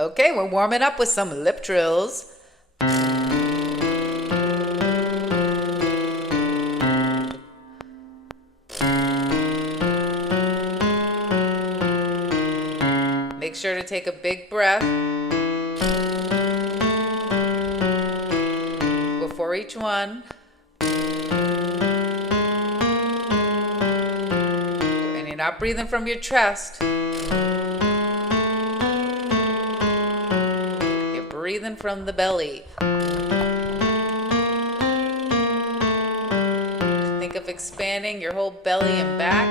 Okay, we're warming up with some lip trills. Make sure to take a big breath before each one. And you're not breathing from your chest. You're breathing from the belly. Think of expanding your whole belly and back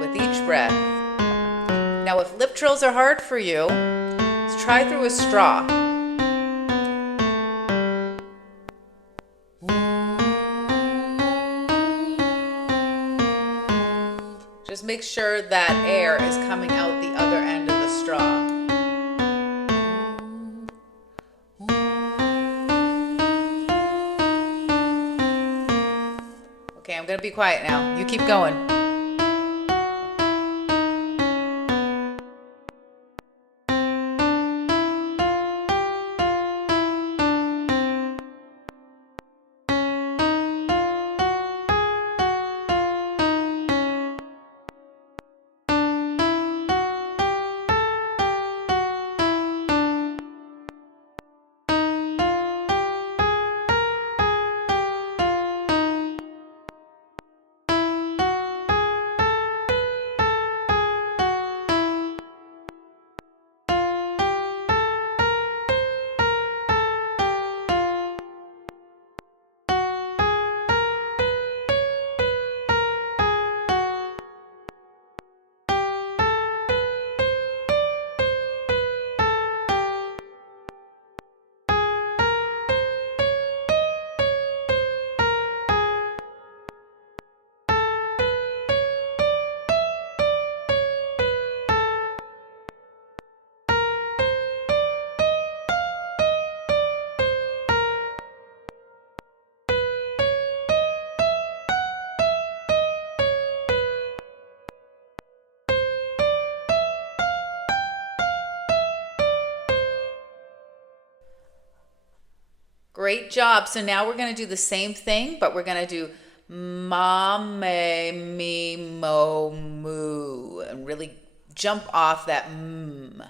with each breath. Now, if lip trills are hard for you, let's try through a straw. Just make sure that air is coming out the other end of the straw. Okay, I'm gonna be quiet now. You keep going. Great job. So now we're going to do the same thing, but we're going to do ma, me, me, mo, moo, and really jump off that mm.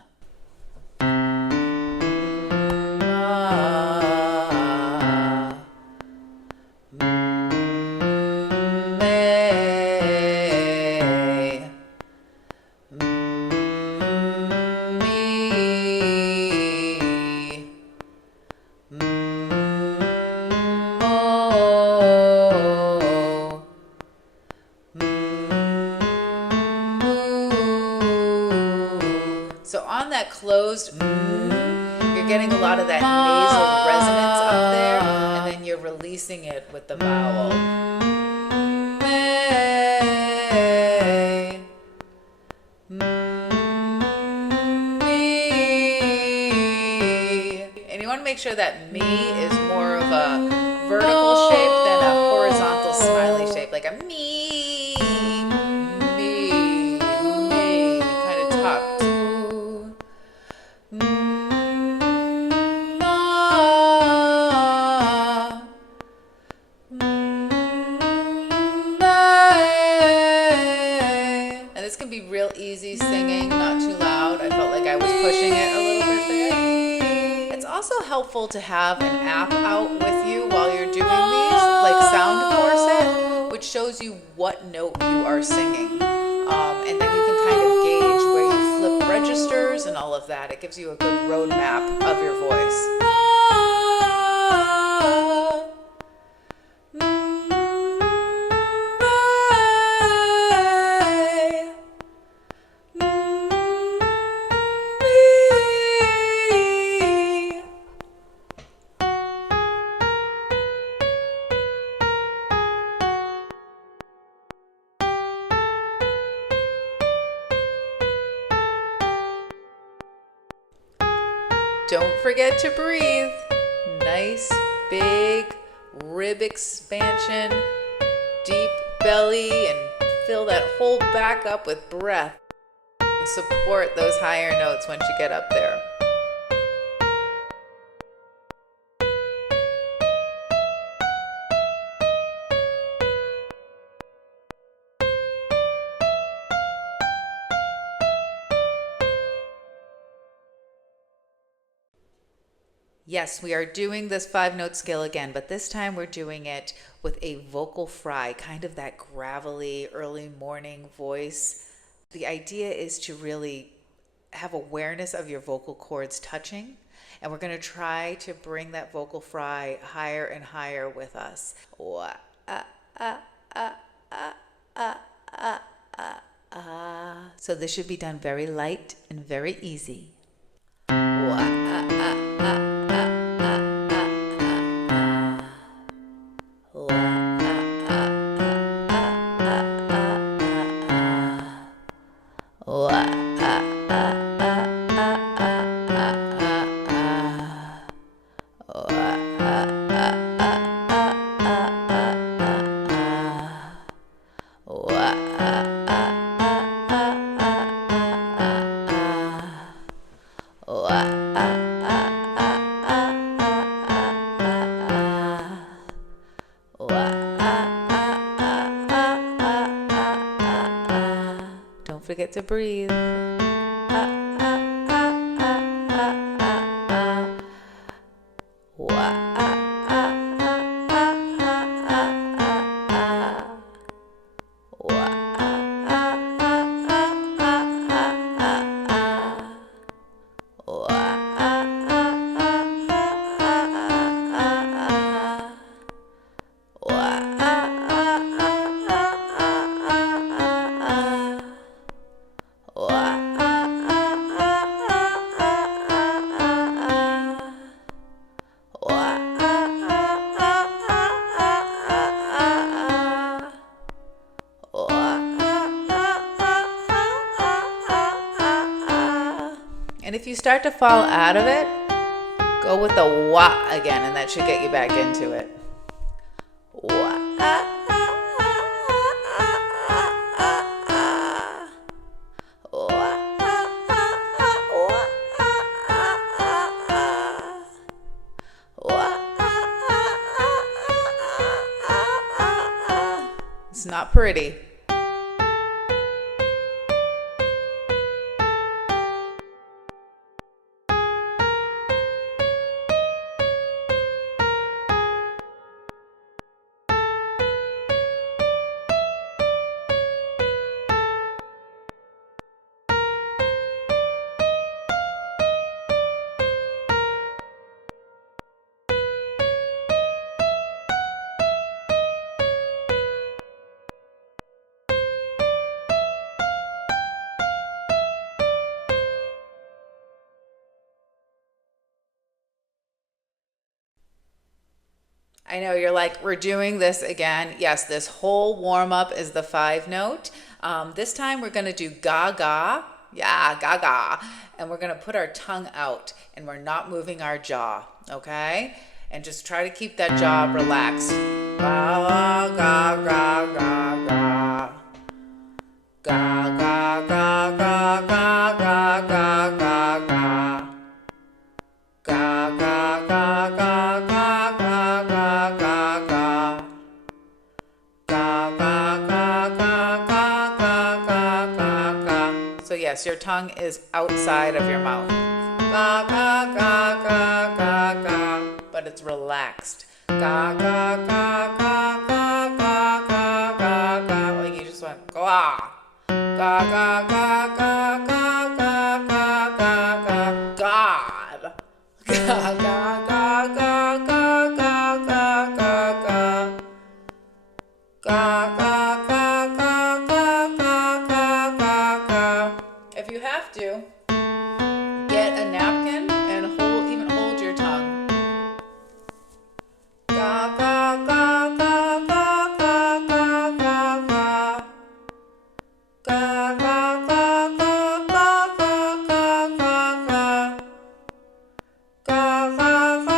So on that closed you're getting a lot of that nasal resonance up there, and then you're releasing it with the vowel. And you want to make sure that me is more of a vertical shape than a horizontal smiley shape, like a me, kind of tucked. And this can be real easy singing, not too loud. I felt like I was pushing it a little bit there. It's also helpful to have an app out with you while you're doing these, like Sound Corset, which shows you what note you are singing. And then you can kind of gauge where you flip registers and all of that. It gives you a good roadmap of your voice. Don't forget to breathe. Nice, big rib expansion, deep belly, and fill that whole back up with breath. support those higher notes once you get up there. Yes, we are doing this 5-note scale again, but this time we're doing it with a vocal fry, kind of that gravelly early morning voice. The idea is to really have awareness of your vocal cords touching, and we're going to try to bring that vocal fry higher and higher with us. So this should be done very light and very easy. Don't forget to breathe. And if you start to fall out of it, go with the wah again, and that should get you back into it. Wah. It's not pretty. I know you're like, we're doing this again. Yes, this whole warm up is the 5-note. This time we're going to do ga ga. Yeah, ga ga. And we're going to put our tongue out and we're not moving our jaw. Okay? And just try to keep that jaw relaxed. Ga ga ga ga ga. Ga ga ga ga ga ga ga ga ga. Ga ga ga ga ga ga ga ga ga. Ga ga ga ga ga ga ga ga ga. So yes, your tongue is outside of your mouth. Ga ga ga ga ga ga. But it's relaxed. Ga ga ga ga ga ga ga ga ga. Like you just went ga. Ga ga ga ga ga ga ga ga ga. God. Ga ga ga ga ga ga ga ga ga. Ga ga ga ga ga ga ga ga ga. If you have to, get a napkin and even hold your tongue. Ga ga ga ga ga ga ga ga ga. Ga ga ga ga ga ga ga ga ga. Ga ga ga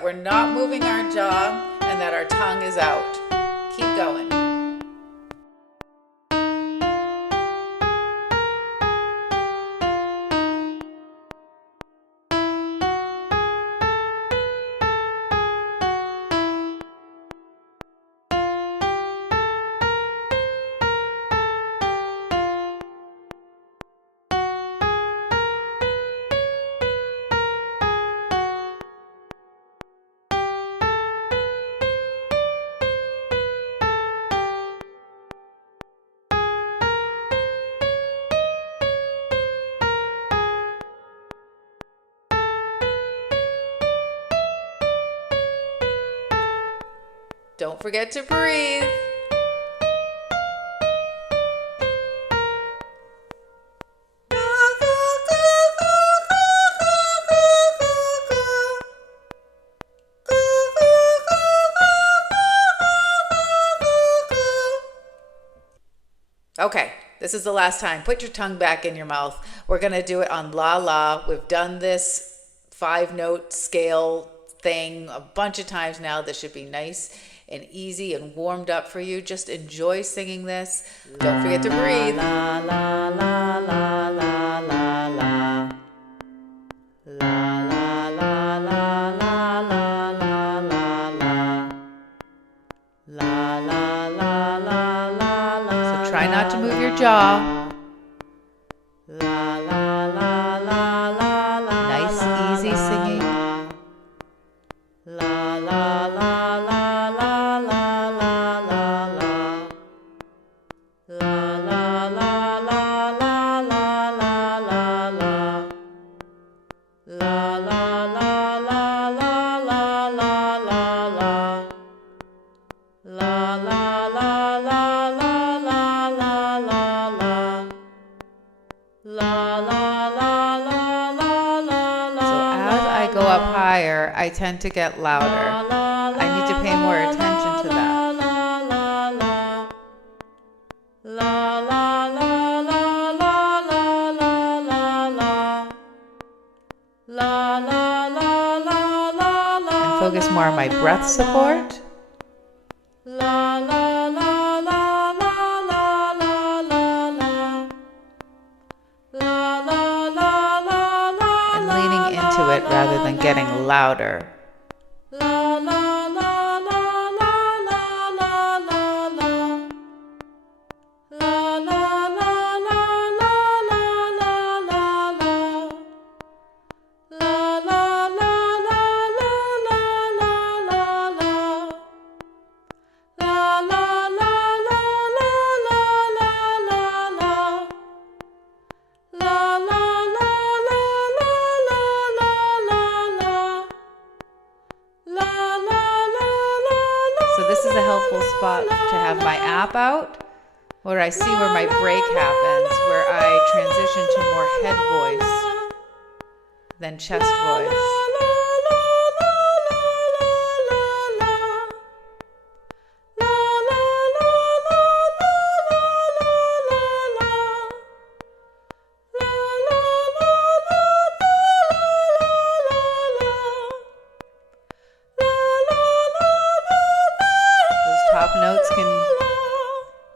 that we're not moving our jaw and that our tongue is out. Keep going. Don't forget to breathe. Okay, this is the last time. Put your tongue back in your mouth. We're going to do it on la la. We've done this 5-note scale thing a bunch of times now. This should be nice and easy and warmed up for you. Just enjoy singing this. Don't forget to breathe. La la la la la la la. La la la la la la la la la. La la la la la la. So try not to move your jaw. La la la la la la. Nice easy singing. La la la la la la la la la. La la la la la la la la la. La la la la la la la la la. La la la la la la la la la. La la la la la la la. So as I go up higher, I tend to get louder. I need to pay more attention to that. La la la la la la la la la. La la la la la la. And focus more on my breath support. La la la la la la la la la. La la la la la. And leaning into it rather than getting louder. La la la la la la la la la. La la la la la la la la la. La la la la la la la la la. La la la la la la la la la. La la la la la la la la la. La la la la. So this is a helpful spot to have my app out, where I see where my break happens, where I transition to more head voice than chest voice. Those top notes can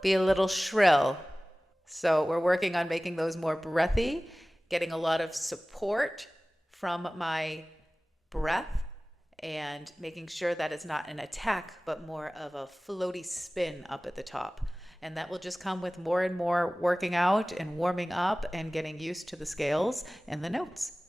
be a little shrill. So we're working on making those more breathy, getting a lot of support from my breath and making sure that it's not an attack, but more of a floaty spin up at the top. And that will just come with more and more working out and warming up and getting used to the scales and the notes.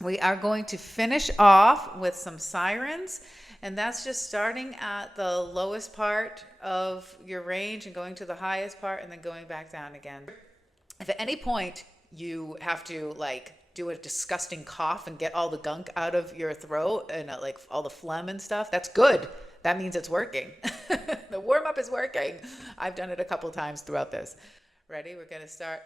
We are going to finish off with some sirens, and that's just starting at the lowest part of your range and going to the highest part and then going back down again. If at any point you have to do a disgusting cough and get all the gunk out of your throat and all the phlegm and stuff, that's good. That means it's working. The warm up is working. I've done it a couple times throughout this. Ready? We're going to start.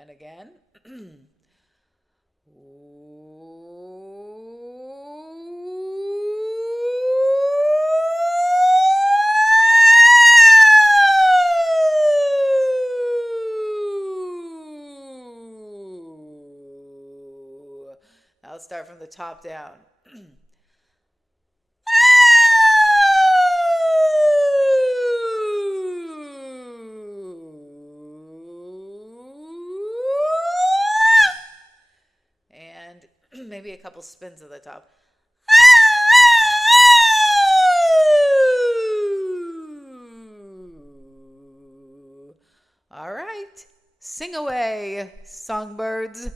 And again. I'll start from the top down. And maybe a couple spins at the top. All right. Sing away, songbirds.